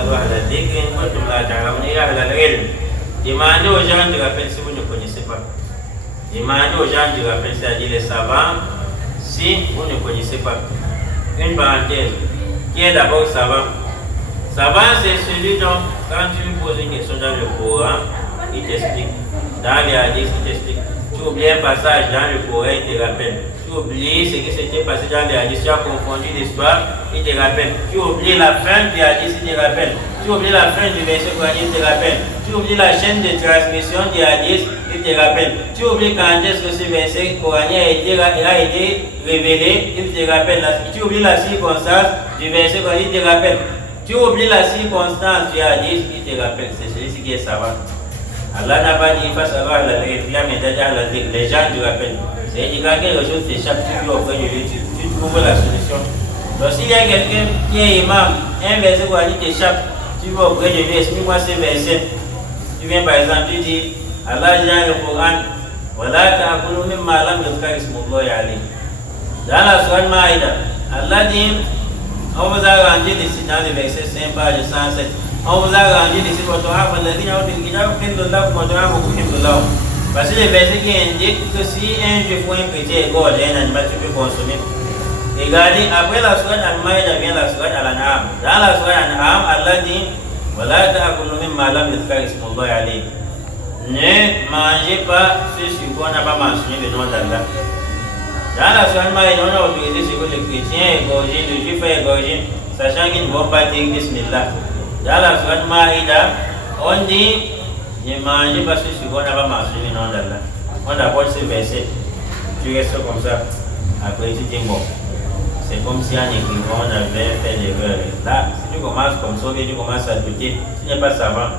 fasalu ahla dhikri in kuntum la ta'lamun, ila ahla al-ilm. Demandez aux gens de rappel si vous ne connaissez pas. Demandez aux gens de rappel, c'est-à-dire les savants, si vous ne connaissez pas. Une parenthèse. Qui est d'abord savant? Savant, c'est celui dont, quand tu lui poses une question dans le Coran, il t'explique. Dans les hadiths, il t'explique. Tu oublies un passage dans le Coran, il te rappelle. Tu oublies ce qui s'était passé dans les hadiths, tu as confondu l'histoire, il te rappelle. Tu oublies la fin du hadith, il te rappelle. Tu oublies la fin du verset coranique, il te rappelle. Tu oublies la chaîne de transmission du hadith, il te rappelle. Tu oublies quand est-ce que ce verset coranique a été révélé, il te rappelle. Tu oublies la circonstance du verset coranique, il te rappelle. Tu oublies la circonstance du hadith, il te rappelle. C'est celui qui est savant. Allah n'a pas dit face à Allah, les gens te rappellent. C'est-à-dire quand quelque chose t'échappe, tu peux auprès de lui, tu trouves la solution. Donc s'il y a quelqu'un qui est imam, un verset coranique t'échappe, tu vas auprès de lui, explique-moi ce verset. Tu viens par exemple, tu dis, Allah dit dans le Coran, voilà ta'akulu mimma lam yuzkar ismullahi alayhi. Dans la sourate Maïda, Allah dit, on vous a rendu ici dans le verset 5 page 107. On vous a rendu ici votre âme, parce que le verset qui indique que si un juif ou un chrétien égorge un animal, tu peux consommer. Regardez, après la sourate Al-Maïda vient la sourate Al-An'am. Dans la sourate Al-An'am, Allah dit, voilà ta'akulu mimma lam yuzkar ismullahi alayhi. Ne mangez pas ce sur quoi on n'a pas mentionné le nom d'Allah. Dans la sourate Al-Maïda, on a autorisé ce que le chrétien égorgé, le juif est égorgé, sachant qu'ils ne vont pas dire Bismillah. Dans la sourate Maïda, on dit ne mangez pas ce sur quoi on n'a pas mentionné le nom d'Allah. On apporte ce verset, tu restes comme ça. Après tu dis bon, c'est comme si en écrivant on avait fait l'erreur. Là, si tu commences comme ça, tu commences à douter, tu n'es pas savant.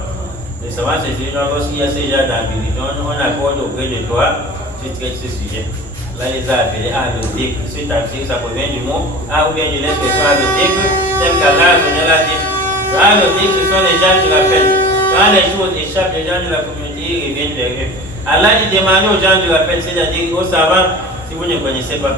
Le savant, c'est celui dont lorsqu'il y a ces gens d'ambiguïté, on accorde auprès de toi, tu traites ce sujet. Là, les a appelés allothèques. Ce tafsir, ça provient du mot, ou bien de l'expression allothèque, tel qu'Allah l'a dit. Allothèques, ce sont les gens qui rappellent. Quand les choses échappent, les gens de la communauté reviennent vers eux. Allah dit demander aux gens du rappel, c'est-à-dire aux savants, si vous ne connaissez pas.